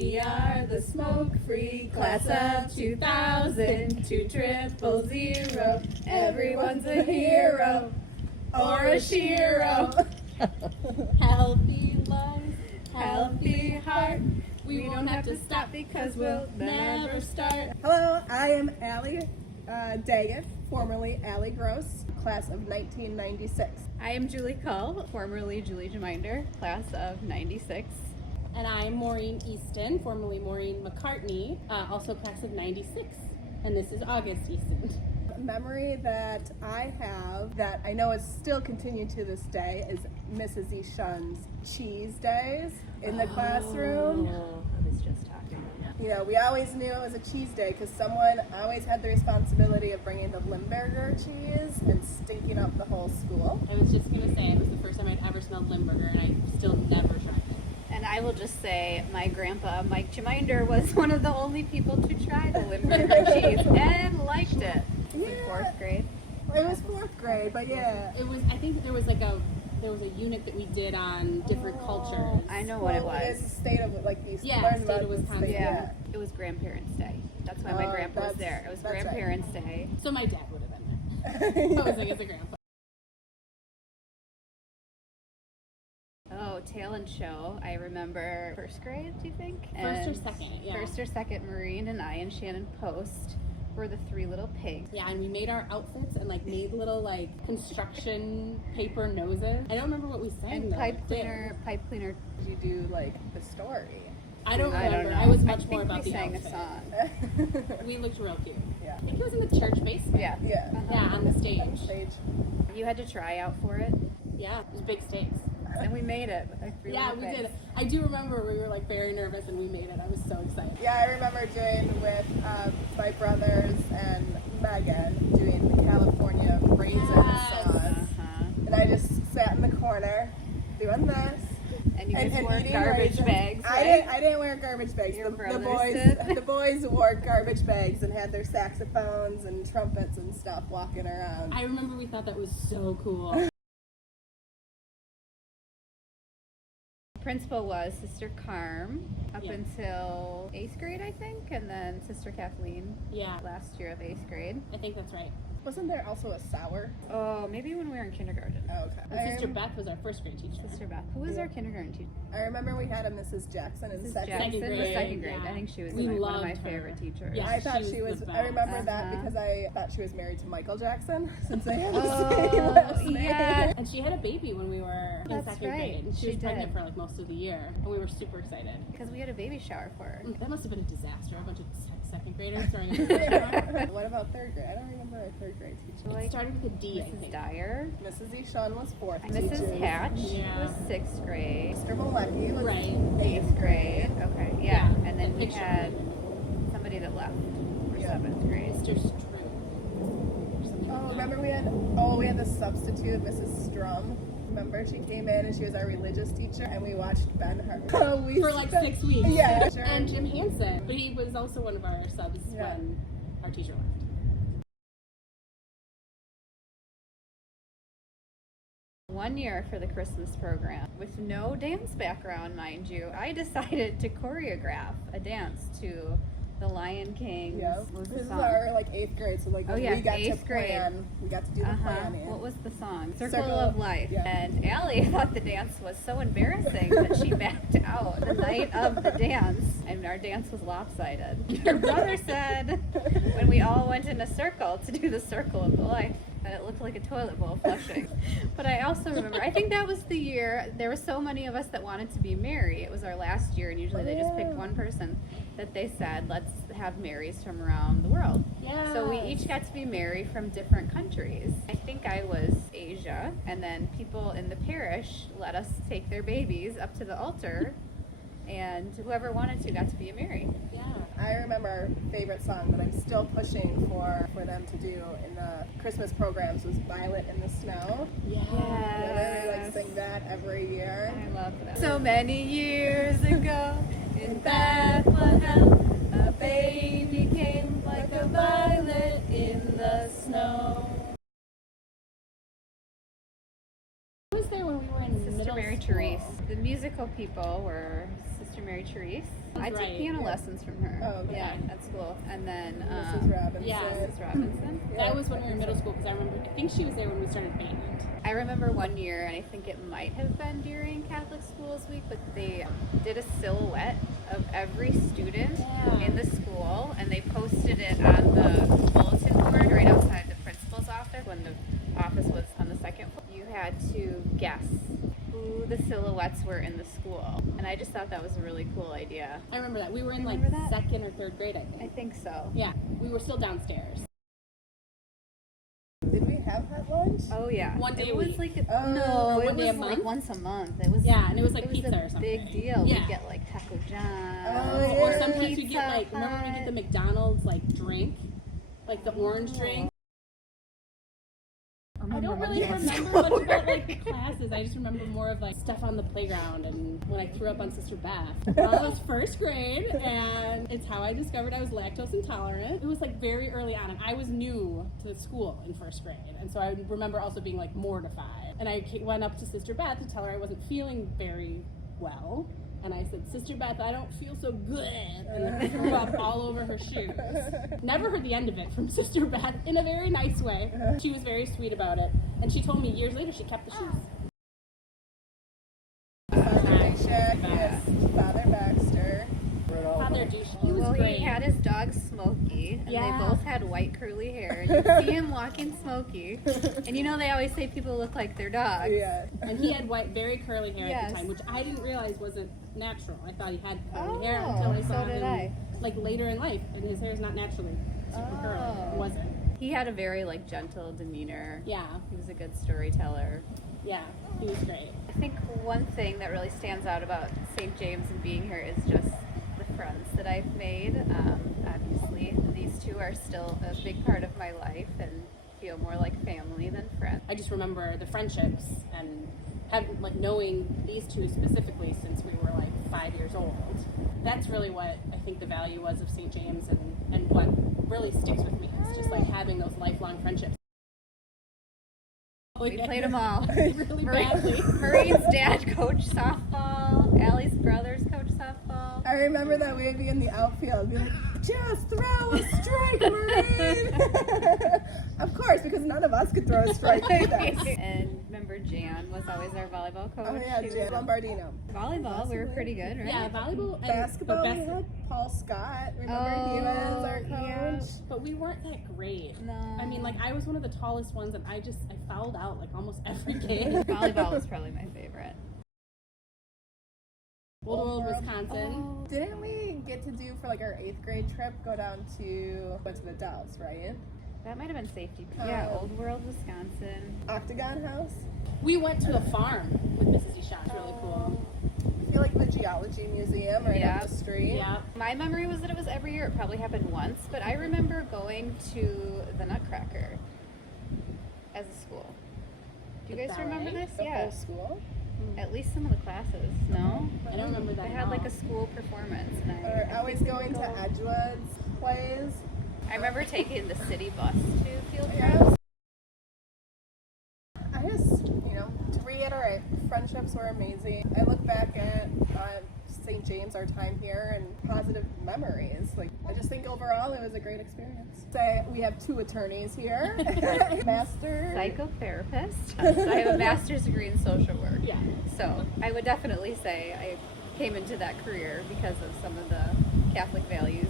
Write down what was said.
We are the smoke-free class of 2000, 200. Everyone's a hero or a shiro. Healthy lungs, healthy heart. We won't have to stop because we'll never start. Hello, I am Allie Daggett, formerly Allie Gross, class of 1996. I am Julie Cull, formerly Julie Geminder, class of 96. And I'm Maureen Easton, formerly Maureen McCartney, also class of 96. And this is August Easton. A memory that I have that I know is still continued to this day is Mrs. E. Shun's cheese days in the classroom. I was just talking about that. You know, we always knew it was a cheese day because someone always had the responsibility of bringing the Limburger cheese and stinking up the whole school. I was just going to say, it was the first time I'd ever smelled Limburger, and I still never tried it. And I will just say, my grandpa, Mike Geminder, was one of the only people to try the Limburger cheese and liked it. Yeah. In 4th grade. It was 4th grade, but yeah. It was, I think there was a unit that we did on different cultures. I know what it Well, was. It's state of, like, these Yeah, learned state about of the Wisconsin. state, Yeah, it was Grandparents' Day. That's why my Oh, grandpa was that's- there. It was that's right. Grandparents' Day. So my dad would have been there. Posing as a grandpa. Oh, Talent Show. I remember 1st grade, do you think? First or And second, yeah. 1st or 2nd, Maureen and I and Shannon Post were the 3 little pigs. Yeah, and we made our outfits and like made little like construction paper noses. I don't remember what we sang And though. pipe cleaner. Did you do, like, the story? I don't I remember. don't know. I was I much think more about we the sang outfit. a song. We looked real cute. Yeah. I think it was in the church basement. Yeah. Yeah. Yeah, on the stage. On stage. You had to try out for it, Yeah, it was big stakes. and we made it. With our 3 Yeah, little we pigs. did. I do remember we were like very nervous and we made it. I was so excited. Yeah, I remember doing with my brothers and Megan doing the California Raisin Yes. sauce. Uh-huh. And I just sat in the corner doing this. And you guys wore eating garbage raisins. bags, I right? didn't wear garbage bags. Your The brothers boys did? the boys wore garbage bags and had their saxophones and trumpets and stuff walking around. I remember we thought that was so cool. Principal was Sister Carm up Yeah. until 8th grade, I think, and then Sister Kathleen Yeah, last year of 8th grade. I think that's right. Wasn't there also a sour? Oh, maybe when we were in kindergarten. Oh, okay. And Sister Beth was our 1st grade teacher. Sister Beth. Who was our kindergarten teacher? I remember we had a Mrs. Jackson in Mrs. second Jackson grade, was 2nd grade. yeah. I think she was We one of my loved her. favorite teachers. Yeah. I thought she she was was. the I remember best. that Uh-huh. because I thought she was married to Michael Jackson, since they have the Oh, same last name. yeah. And she had a baby when we were in That's 2nd right. grade. And she She was pregnant did. for like most of the year. And we were super excited. Because we had a baby shower for her. That must have been a disaster. A bunch of 2nd graders throwing a baby shower. What about 3rd grade? I don't remember our 3rd grade teacher. It started with a D, I Mrs. think. Dyer. Mrs. E. Shun was 4th. Mrs. teacher. Hatch Yeah. was 6th grade. Mr. Malecki was Right. 8th grade. Okay, yeah. Yeah, And then the we picture. had somebody that left for Yeah. 7th grade. Mr. Strube. Or something Oh, like that. remember we had the substitute, Mrs. Strum. Remember she came in and she was our religious teacher, and we watched Ben Hur. For like 6 weeks. Yeah, sure. And Jim Hansen. But he was also one of our subs Yeah. when our teacher left. One year for the Christmas program, with no dance background, mind you, I decided to choreograph a dance to the Lion King's Yeah, what was the this is song? our like 8th grade, so like Oh, when yeah, we got 8th to grade. plan, we got to do the planning. What was the song? Circle Circle of of- Life. yeah. And Allie thought the dance was so embarrassing that she backed out the night of the dance, and our dance was lopsided. Her brother said when we all went in a circle to do the Circle of Life that it looked like a toilet bowl flushing. But I also remember, I think that was the year, there were so many of us that wanted to be Mary. It was our last year, and usually they just picked one person, that they said, let's have Marys from around the world. Yeah. So we each got to be Mary from different countries. I think I was Asia, and then people in the parish let us take their babies up to the altar, and whoever wanted to got to be a Mary. Yeah. I remember our favorite song that I'm still pushing for them to do in the Christmas programs was Violet in the Snow. Yeah. I literally like sing that every year. I love that. So many years ago in Bethlehem, a baby came like a violet in the snow. Who was there when we were in Sister middle Mary school? Therese. The musical people were Sister Mary Patrice. I took right. piano lessons from her. Oh, okay. Yeah, at school. And then Mrs. Robinson. yeah, Mrs. Robinson. That was when we were in middle school because I think she was there when we started band. I remember one year, and I think it might have been during Catholic Schools Week, but they did a silhouette of every student in the school, and they posted it on the bulletin board right outside the principal's office when the office was on the second floor. You had to guess who the silhouettes were in the school, and I just thought that was a really cool idea. I remember that. We were in like Remember that? 2nd or 3rd grade, I I think. think so. Yeah, we were still downstairs. Did we have that lunch? Oh yeah. One day it a was week. like Oh, no, it one day a was like month? once a month. It was Yeah, and it was like it was pizza a or something. big deal. Yeah. We'd get like Taco John. Oh, Or yeah. sometimes you Pizza get like, remember when we get the Hut. McDonald's like drink? Like the orange drink? I don't really remember much about like classes. I just remember more of like stuff on the playground and when I threw up on Sister Beth. That was 1st grade, and it's how I discovered I was lactose intolerant. It was like very early on, and I was new to the school in 1st grade, and so I remember also being like mortified. And I went up to Sister Beth to tell her I wasn't feeling very well. And I said, Sister Beth, I don't feel so good. And then I threw up all over her shoes. Never heard the end of it from Sister Beth in a very nice way. She was very sweet about it. And she told me years later she kept the shoes. Father Dishak, yes. Father Baxter. Father Douche, he was Well, great. he had his dog Smokey, and Yeah. they both had white curly hair. And you'd see him walking Smokey, and you know they always say people look like their dogs. Yeah. And he had white, very curly hair at Yes. the time, which I didn't realize wasn't natural. I thought he had curly Oh, hair until I saw so did him I. like later in life, and his hair is not naturally super curly. Oh. It wasn't. He had a very like gentle demeanor. Yeah, He was a good storyteller. yeah, he was great. I think one thing that really stands out about St. James and being here is just the friends that I've made. Obviously, these two are still a big part of my life and feel more like family than friends. I just remember the friendships and having like knowing these two specifically since we were like 5 years old. That's really what I think the value was of St. James and what really sticks with me. It's just like having those lifelong friendships. We played them all. really badly. Marine's dad coached softball. Allie's brothers coached softball. I remember that we'd be in the outfield, be like, just throw a strike, Marine! Of course, because none of us could throw a strike either. And remember Jan was always our volleyball coach. Oh yeah, She was- Jan Lombardino. Volleyball, we were pretty good, right? Yeah, volleyball and Basketball, but we had Paul Scott. Remember he was our coach? yeah. But we weren't that great. No. I mean, like I was one of the tallest ones, and I fouled out like almost every game. Volleyball was probably my favorite. Old World, Wisconsin. Oh. Didn't we get to do for like our 8th grade trip, go down to, went to the Dells, right? That might have been safety. Yeah, Oh. Old World, Wisconsin. Octagon House? We went to a farm with Mrs. Eshott. It's really cool. I feel like the Geology Museum right Yeah. up the street. Yeah. My memory was that it was every year. It probably happened once, but I remember going to the Nutcracker as a school. Do you The guys remember ballet? this? The Yeah. whole school? At least some of the classes. No? I don't remember that. They at had like all. a school performance. And Or I always think we going would to go- Edgewood's plays. I remember taking the city bus to field Yeah. trips. I just, to reiterate, friendships were amazing. I look back at St. James, our time here, and positive memories. Like, I just think overall it was a great experience. Say we have 2 attorneys here, master. Psychotherapist. I have a master's degree in social work. Yeah. So I would definitely say I came into that career because of some of the Catholic values